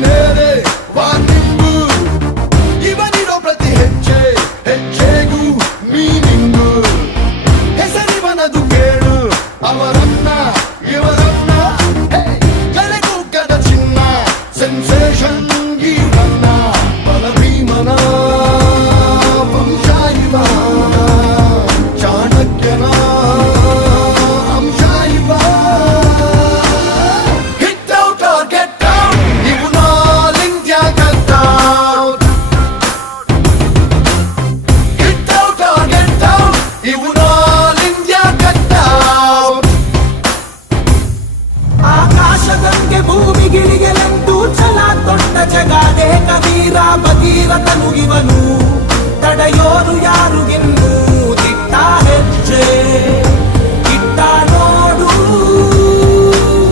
ಮೇಲೆ ವಾನಿಂಬು ಇವನಿರೋ ಪ್ರತಿ ಹೆಜ್ಜೆ ಹೆಜ್ಜೆಗೂ ಮೀನಿಂಗು ಹೆಸರಿವನದು ಕೇಳು ಅವರನ್ನ ಇವರನ್ನ ಎಲೆಗೂಗದ ಚಿನ್ನ ಸೆನ್ಸೇಷನ್ ಗೀರನ್ನ ಬಲ ಭೀಮನ ವಂಶ ಇವ ಚಾಣಕ್ಯನ ಅಂಶ ಇವ hit out or get out ಇವು ನಾಲ್ India cut out hit out or get out ಇವು ನಾಲ್ ಇಂಡಿಯಾ ಕಟ್ ಔಟ್ ಆಕಾಶದಂಗೆ ಭೂಮಿಗಿಳಿಯಲೆಂದು ಛಲ ತೊಟ್ಟ ಜಗಾದೆ ಕಬೀರ ಭಗೀರಥನು ಇವನು ತಡೆಯೋರು ಯಾರು ಇನ್ನು ದಿಟ್ಟ ಹೆಜ್ಜೆ